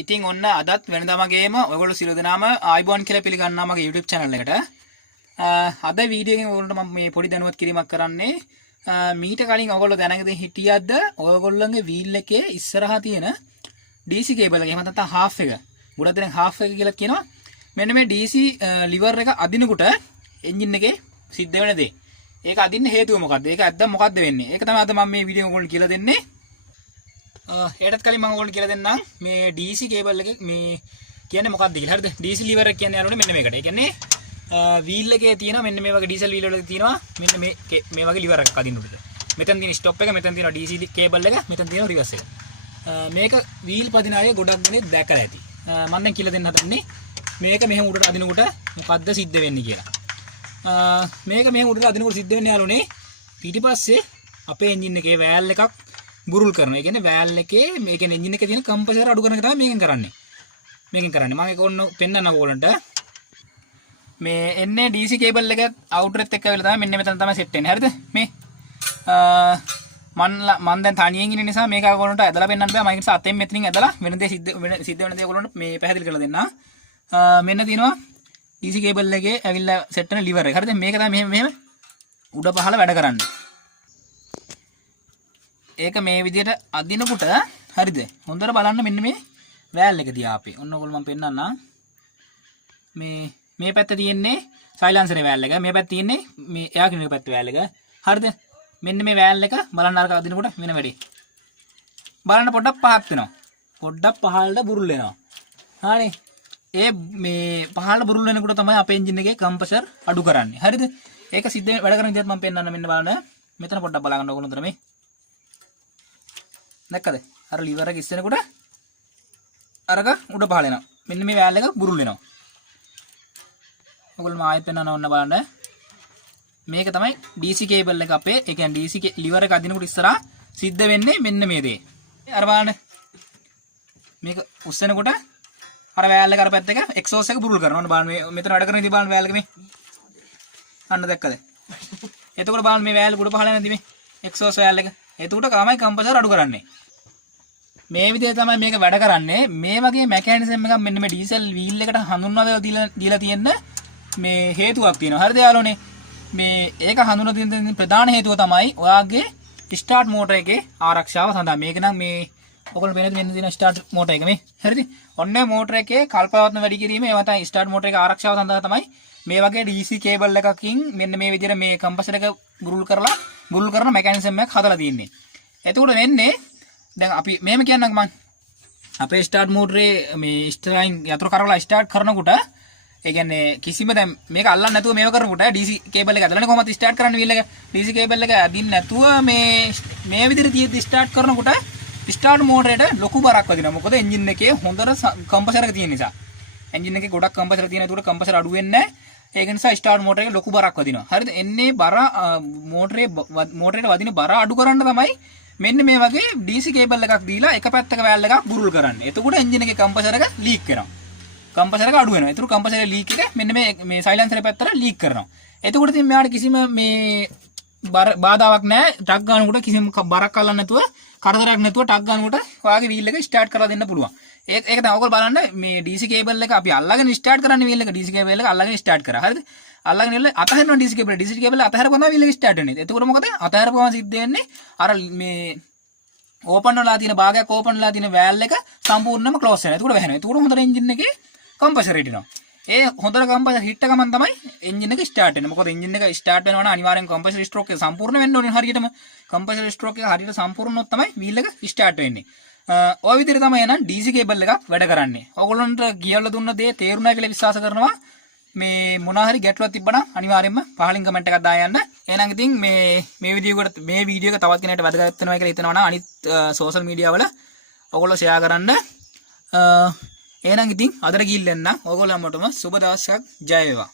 ඉතින් ඔන්න අදත් වෙනදා වගේම ඔයගොල්ලෝ සියලු දෙනාම ආයිබෝන් කියලා පිළිගන්නවා මගේ YouTube channel එකට. අද වීඩියෝ එකෙන් ඔයගොල්ලන්ට මම මේ පොඩි දැනුවත් කිරීමක් කරන්නේ. මීට කලින් ඔයගොල්ලෝ දැනගෙන හිටියද්ද ඔයගොල්ලන්ගේ වීල් එකේ ඉස්සරහා තියෙන DC කේබල් එක එහෙම නැත්නම් half එක. ගොඩක් දෙනෙක් half එක කියලා කියනවා. මෙන්න මේ DC liver එක අදිනකොට එන්ජින් එකේ සිද්ධ වෙන දේ. ඒක අදින්න හේතුව මොකද්ද? ඒක ඇත්තම මොකද්ද වෙන්නේ? ඒක තමයි අද මම මේ වීඩියෝ එක ඔයගොල්ලන්ට කියලා දෙන්නේ. ඒටත් කලින් මම ඔයගොල්ලන්ට කියලා දෙන්නම් මේ DC කේබල් එකේ මේ කියන්නේ මොකක්ද කියලා. හරිද? DC liver එක කියන්නේ යනෝනේ මෙන්න මේකට. ඒ කියන්නේ වීල් එකේ තියෙනවා මෙන්න මේ වගේ ඩීසල් වීල් වල තියෙනවා මෙන්න මේ වගේ liver එකක් අදින්න උඩට. මෙතන තියෙන ස්ටොප් එක, මෙතන තියෙන DC කේබල් එක, මෙතන තියෙන රිවර්ස් එක. මේක වීල් පදින අය ගොඩක් දෙනෙක් දැකලා ඇති. මම දැන් කියලා දෙන්න හදන්නේ මේක මෙහෙම උඩට අදිනකොට මොකද්ද සිද්ධ වෙන්නේ කියලා. මේක මෙහෙම උඩට අදිනකොට සිද්ධ වෙන්නේ යාළුවනේ පිටිපස්සේ අපේ එන්ජින් එකේ වෑල් එකක් බුරුල් කරනවා. ඒ කියන්නේ වෑල් එකේ මේ කියන්නේ එන්ජින් එකේ තියෙන කම්ප්‍රෙසර් අඩු කරන එක තමයි මේකෙන් කරන්නේ. මම ඒක ඔන්න පෙන්නන්න ඕගොල්ලන්ට. මේ එන්නේ DC කේබල් එක අවුටරෙත් එක්ක වෙලා තමයි මෙන්න මෙතන තමයි සෙට් වෙන්නේ. හරිද? මේ මම දැන් තනියෙන් ඉන්න නිසා මේක ඔයගොල්ලන්ට ඇදලා පෙන්නන්න බෑ. මම ඒ නිසා අතෙන් මෙතනින් ඇදලා වෙන දේ සිද්ධ වෙන දේ ඔයගොල්ලන්ට මේ පැහැදිලි කරලා දෙන්නම්. මෙන්න තියෙනවා DC කේබල් එකේ ඇවිල්ලා සෙට් වෙන liver එක. හරිද? මේක තමයි මෙහෙම උඩ පහළ වැඩ කරන්නේ. ඒක මේ විදිහට අදිනකොට හරිද? හොඳට බලන්න මෙන්න මේ වෑල් එක දිහා අපි. ඔන්න ඔයගොල්ලෝ මම පෙන්නන්නම්. මේ පැත්ත තියෙන්නේ සයිලන්සරේ වෑල් එක. මේ පැත්ත තියෙන්නේ මේ එයා කියන පැත්ත වෑල් එක. හරිද? මෙන්න මේ වෑල් එක බලන්න අරක අදිනකොට වෙන වැඩි. බලන්න පොඩ්ඩක් පහත් වෙනවා. පොඩ්ඩක් පහළට බුරුල් වෙනවා. හරි. ඒ මේ පහළට බුරුල් වෙනකොට තමයි අපේ එන්ජින් එකේ කම්ප්‍රෙසර් අඩු කරන්නේ. හරිද? ඒක සිද්ධ වැඩ කරන විදිහත් මම පෙන්නන්න මෙන්න බලන්න. මෙතන පොඩ්ඩක් බලන්න ඕගොල්ලෝ උතර මේ. දැක්කද? අර liver එක ඉස්සෙනකොට අරක උඩ පහළ වෙනවා. මෙන්න මේ වෑල් එක බුරුල් වෙනවා. ඔයගොල්ලෝ ආයෙත් පෙන්නන්න ඕන බලන්න. මේක තමයි DC කේබල් එක අපේ. ඒ කියන්නේ DC liver එක අදිනකොට ඉස්සරහා සිද්ධ වෙන්නේ මෙන්න මේ දේ. අර බලන්න. මේක උස්සනකොට අර වෑල් එක අර පැත්ත එක එක්සෝස් එක බුරුල් කරනවා. ඔන්න බලන්න මෙතන වැඩ කරන ඉතින් බලන්න වෑල් එක මේ. අන්න දැක්කද? එතකොට බලන්න මේ වෑල් උඩ පහළ නැති මේ එක්සෝස් වෑල් එක. එතකොට තමයි කම්ප්‍රෙසර් අඩු කරන්නේ. මේ විදිහට තමයි මේක වැඩ කරන්නේ. මේ වගේ මෙකැනිසම් එකක් මෙන්න මේ ඩීසල් වීල් එකට හඳුන්වලා දීලා තියෙන මේ හේතුවක් තියෙනවා. හරිද යාළුවනේ? මේ ඒක හඳුන්වලා තියෙන ප්‍රධාන හේතුව තමයි ඔයාගේ ස්ටාර්ට් මෝටර් එකේ ආරක්ෂාව සඳහා. මේක නම් මේ ඔයගොල්ලෝ වෙන තියෙන ස්ටාර්ට් මෝටර් එක මේ. හරිද? ඔන්න මෝටර් එකේ කල්පවත්ම වැඩි කිරීම ඒවා තමයි ස්ටාර්ට් මෝටර් එකේ ආරක්ෂාව සඳහා තමයි මේ වගේ DC කේබල් එකකින් මෙන්න මේ විදිහට මේ කම්ප්‍රෙසර් එක බුරුල් කරන මෙකැනිසම් එකක් හදලා තියෙන්නේ. එතකොට වෙන්නේ දැන් අපි මෙහෙම කියන්නම්ක මම අපේ ස්ටාර්ට් මෝටරේ මේ ස්ටාරින් යතුරු කරවලා ස්ටාර්ට් කරනකොට ඒ කියන්නේ කිසිම දැන් මේක අල්ලන්න නැතුව මේව කරනකොට DC කේබල් එක ඇදලානේ කොහොමද ස්ටාර්ට් කරන්න වීල් එක. DC කේබල් එක අදින්න නැතුව මේ විදිහට තියෙද්දි ස්ටාර්ට් කරනකොට ස්ටාර්ට් මෝටරේට ලොකු බරක් වදිනවා. මොකද එන්ජින් එකේ හොඳට කම්ප්‍රෙසර් එක තියෙන නිසා. එන්ජින් එකේ ගොඩක් කම්ප්‍රෙසර් තියෙන. ඒකට කම්ප්‍රෙසර් අඩු වෙන්නේ නැහැ. ඒක නිසා ස්ටාර්ට් මෝටර් එකේ ලොකු බරක් වදිනවා. හරිද? එන්නේ බර මෝටරේට වදින බර අඩු කරන්න තමයි මෙන්න මේ වගේ DC කේබල් එකක් දීලා එක පැත්තක වෑල් එකක් බුරුල් කරන්නේ. එතකොට එන්ජින් එකේ කම්ප්‍රෙසර් එක ලීක් වෙනවා. කම්ප්‍රෙසර් එක අඩු වෙනවා. ඒතර කම්ප්‍රෙසර් ලීක් එක මෙන්න මේ සයිලන්සරේ පැත්තට ලීක් කරනවා. එතකොට ඉතින් මෙයාට කිසිම මේ බාධාවක් නැහැ. ටක් ගන්නකොට කිසිම බරක් අල්ලන්න නැතුව කරදරයක් නැතුව ටක් ගන්නකොට ඔයාගේ වීල් එක ස්ටාර්ට් කරලා දෙන්න පුළුවන්. ඒක තමයි ඔයගොල්ලෝ බලන්න මේ DC කේබල් එක අපි අල්ලගෙන ස්ටාර්ට් කරන්නේ වීල් එක DC කේබල් එක අල්ලගෙන ස්ටාර්ට් කරා. හරිද? අල්ලගෙන ඉල්ල අතහැරනවා DC කේබල් අතහැරපුවම වීල් එක ස්ටාර්ට් වෙන්නේ. එතකොට මොකද? අතහැරපුවම සිද්ධ වෙන්නේ අර මේ ඕපන් වෙලා තියෙන භාගයක් ඕපන් වෙලා තියෙන වෑල් එක සම්පූර්ණයෙන්ම ක්ලෝස් වෙනවා. එතකොට වැහෙනවා. එතකොට හොඳට එන්ජින් එකේ කම්ප්‍රෙසර් හිටිනවා. ඒ හොඳට කම්ප්‍රෙසර් හිට ගමන් තමයි එන්ජින් එක ස්ටාර්ට් වෙන්නේ. මොකද එන්ජින් එක ස්ටාර්ට් වෙනවා නම් අනිවාර්යෙන් කම්ප්‍රෙසර් ස්ට්‍රෝක් එක සම්පූර්ණ වෙන්න ඕනේ හරියටම. කම්ප්‍රෙසර් ස්ට්‍රෝක් එක හරියට සම්පූර්ණ වුණොත් තමයි වීල් එක ස්ටාර්ට් වෙන්නේ. ඔය විදිහට තමයි එහෙනම් DC කේබල් එකක් වැඩ කරන්නේ. ඔයගොල්ලන්ට කියලා දුන්න දේ තේරුණා කියලා විශ්වාස කරනවා. මේ මොනවා හරි ගැටලුවක් තිබ්බනම් අනිවාර්යයෙන්ම පහලින් කමෙන්ට් එකක් දායන්න. එහෙනම් ඉතින් මේ වීඩියෝ එක තවත් කෙනෙක්ට වැදගත් වෙනවා කියලා හිතනවා නම් අනිත් සෝෂල් මීඩියා වල ඔයගොල්ලෝ ෂෙයා කරන්න. එහෙනම් ඉතින් අදට ගිහින් එන්න. ඔයගොල්ලන්ටම සුබ දවසක් ජය වේවා.